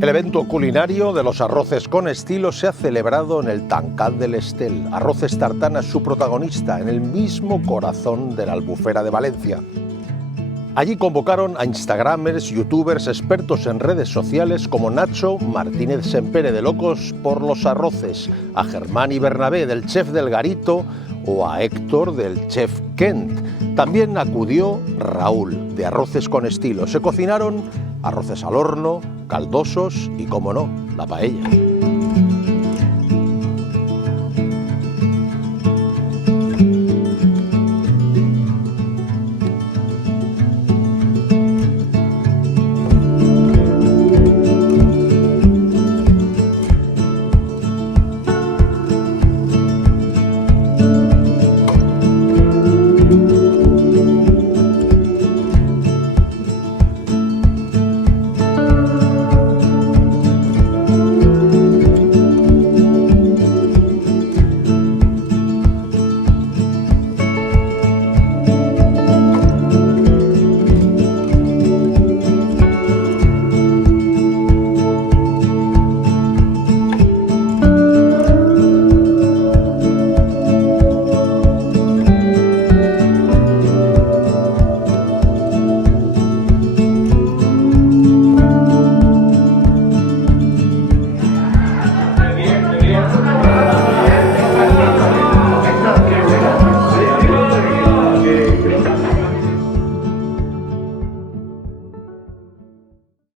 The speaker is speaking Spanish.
El evento culinario de los arroces con estilo se ha celebrado en el Tancat del Estel. Arroces Tartana es su protagonista, en el mismo corazón de la Albufera de Valencia. Allí convocaron a instagramers, youtubers, expertos en redes sociales como Nacho Martínez Sempere de Locos por los Arroces, a Germán y Bernabé del Chef del Garito o a Héctor del Chef Kent. También acudió Raúl de Arroces con Estilo. Se cocinaron arroces al horno, caldosos y, como no, la paella.